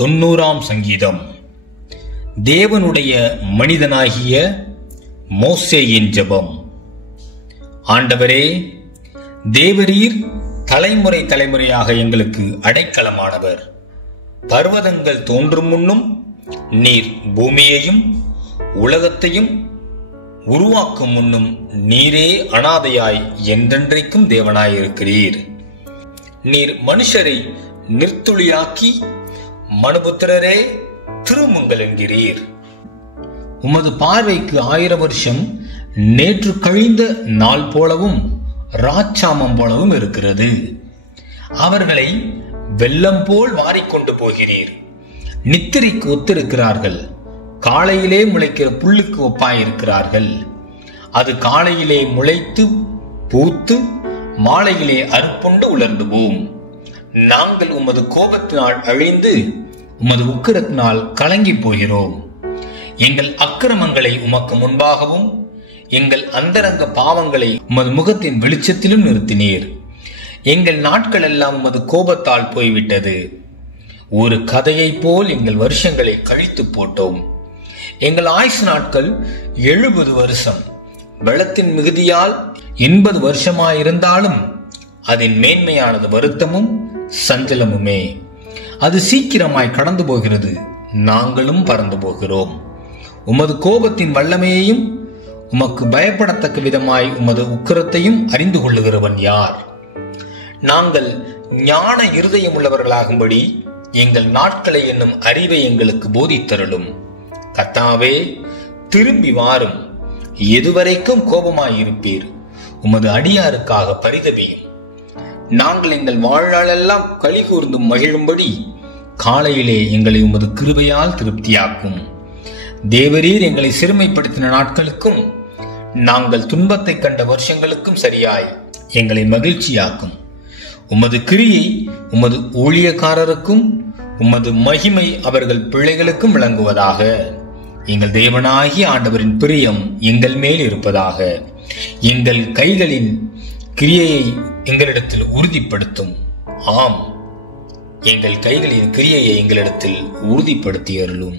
90ஆம் சங்கீதம். தேவனுடைய மனிதனாகிய மோசேயின் ஜெபம். ஆண்டவரே, தேவரீர் தலைமுறை தலைமுறையாக எங்களுக்கு அடைக்கலமானவர். பர்வதங்கள் தோன்றும் முன்னும் நீர் பூமியையும் உலகத்தையும் உருவாக்கும் முன்னும் நீரே அனாதையாய் என்றென்றைக்கும் தேவனாயிருக்கிறீர். நீர் மனுஷரை நிர்த்துளியாக்கி மனுபுத்திரரே திருமுங்கள் என்கிறீர். உமது பார்வைக்கு 1000 வருஷம் நேற்று கழிந்த நாள் போலவும் ராச்சாமம் போலவும் இருக்கிறது. அவர்களை வெள்ளம் போல் வாரிக்கொண்டு போகிறீர். நித்திரைக்கு ஒத்திருக்கிறார்கள். காலையிலே முளைக்கிற புல்லுக்கு ஒப்பாயிருக்கிறார்கள். அது காலையிலே முளைத்து பூத்து மாலையிலே அறுப்புண்டு உலர்ந்து போம். நாங்கள் உமது கோபத்தினால் அழிந்து உமது உக்கிரத்தினால் கலங்கி போகிறோம். எங்கள் அக்கிரமங்களை உமக்கு முன்பாகவும் எங்கள் அந்தரங்க பாவங்களை உமது முகத்தின் வெளிச்சத்திலும் நிறுத்தினீர். எங்கள் நாட்கள் எல்லாம் உமது கோபத்தால் போய்விட்டது. ஒரு கதையை போல் எங்கள் வருஷங்களை கழித்து போட்டோம். எங்கள் ஆயுசு நாட்கள் 70 வருஷம். வெள்ளத்தின் மிகுதியால் 80 வருஷமாயிருந்தாலும் அதன் மேன்மையானது வருத்தமும் சஞ்சலமுமே. அது சீக்கிரமாய் கடந்து போகிறது, நாங்களும் பறந்து போகிறோம். உமது கோபத்தின் வல்லமையையும் உமக்கு பயப்படத்தக்க விதமாய் உமது உக்கிரத்தையும் அறிந்து கொள்ளுகிறவன் யார்? நாங்கள் ஞான இருதயம் உள்ளவர்களாகும்படி எங்கள் நாட்களை என்னும் அறிவை எங்களுக்கு போதித்தருளும். கர்த்தாவே, திரும்பி வாரும். எதுவரைக்கும் கோபமாயிருப்பீர்? உமது அடியாருக்காக பரிதபியும். நாங்கள் எங்கள் வாழ்நாளெல்லாம் களி கூர்ந்து மகிழும்படி காலையிலே எங்களை உமது கிருபையால் திருப்தியாக்கும். தேவரீர் எங்களை சிறுமைப்படுத்தின நாட்களுக்கும் நாங்கள் துன்பத்தை கண்ட வருஷங்களுக்கும் சரியாய் எங்களை மகிழ்ச்சியாக்கும். உமது கிரியை உமது ஊழியக்காரருக்கும் உமது மகிமை அவர்கள் பிள்ளைகளுக்கும் விளங்குவதாக. எங்கள் தேவனாகிய ஆண்டவரின் பிரியம் எங்கள் மேல் இருப்பதாக. எங்கள் கைகளின் கிரியையை எங்களிடத்தில் உறுதிப்படுத்தும். ஆம், எங்கள் கைகளின் கிரியையை எங்களிடத்தில் உறுதிப்படுத்தி அருளும்.